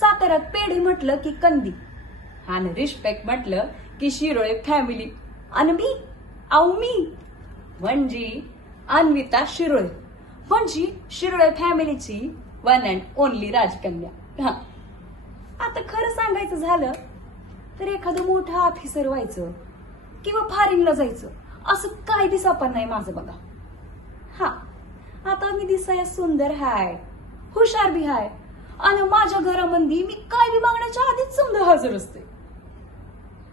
साताऱ्यात पेढे म्हटलं की कंदी आणि रिस्पेक्ट म्हटलं की शिरोळे फॅमिली. आणि मी म्हणजे अन्विता शिरोळे, म्हणजे शिरोळे फॅमिलीची वन अँड ओनली राजकन्या. हा, आता खरं सांगायचं झालं तर एखादं मोठं ऑफिसर व्हायचं किंवा फॉरेनला जायचं असं काही दिसापण नाही माझं बघा. हा, आता मी दिसाया सुंदर हाय, हुशार बी हाय आणि माझ्या घरामध्ये मी काय बी मागण्याच्या आधीच समजा हजर असते.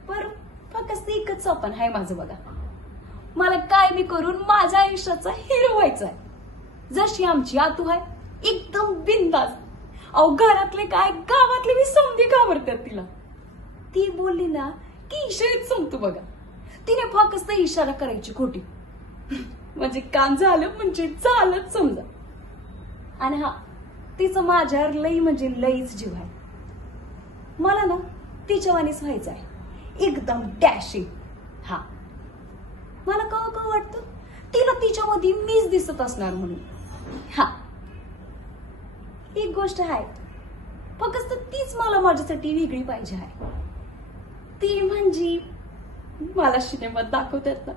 पर फक्त एकच स्वप्न आहे माझं बघा, मला काय बी करून माझ्या आयुष्याचा हिरो व्हायचा आहे. जशी आमची आतू आहे एकदम बिंदास. अहो घरातले काय गावातले मी समधी घाबरतात तिला. ती बोलली ना की इशाऱ्यात सांगतो बघा, तिने फक्त इशारा करायची खोटी म्हणजे काम झालं म्हणजे झालंच समजा. आणि हा, तिचं माझ्यावर लई म्हणजे लईच जीव आहे. मला ना तिच्यावानीच व्हायचं आहे, एकदम डॅशिंग. हा, मला कवा वाटतं तिला तिच्यामध्ये मीच दिसत असणार म्हणून. हा, एक गोष्ट आहे, फक्त तीच मला माझ्यासाठी वेगळी पाहिजे आहे. ती म्हणजे मला सिनेमात दाखवतात ना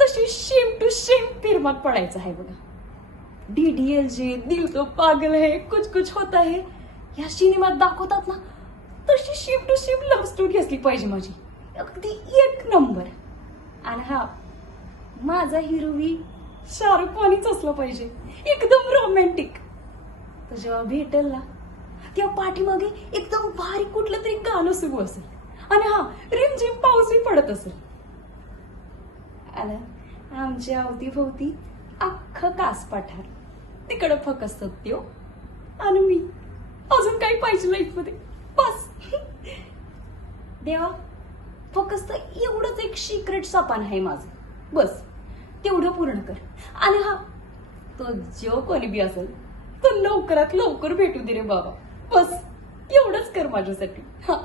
तशी शेम टू शेम फिल्मात पडायचं आहे बघा. DDLJ, दिल तो पागल है, कुछ कुछ होता है, या सिनेमात दाखवतात ना तशी शेम टू शेम लव्ह स्टोरी असली पाहिजे माझी, अगदी एक नंबर. आणि हा, माझा हिरोही शाहरुख खानच असला पाहिजे, एकदम रोमॅन्टिक. तर जेव्हा भेटेल ना तेव्हा पाठीमागे एकदम भारी कुठलं तरी गाणं सुरू असेल आणि हा रिमझिम पाऊसही पडत असेल आणि आमच्या अवतीभोवती अख्खं कास पठार, तिकडं फक्त त्यो आणि मी. अजून काही पाहिजे लाईफ मध्ये बस. देवा, फक्त एवढंच एक सिक्रेट सपान आहे माझं, बस तेवढं पूर्ण कर. आणि हा, तो जो कोणी बी असेल तो लवकरात लवकर भेटू दे रे बाबा, बस एवढंच कर माझ्यासाठी. हा.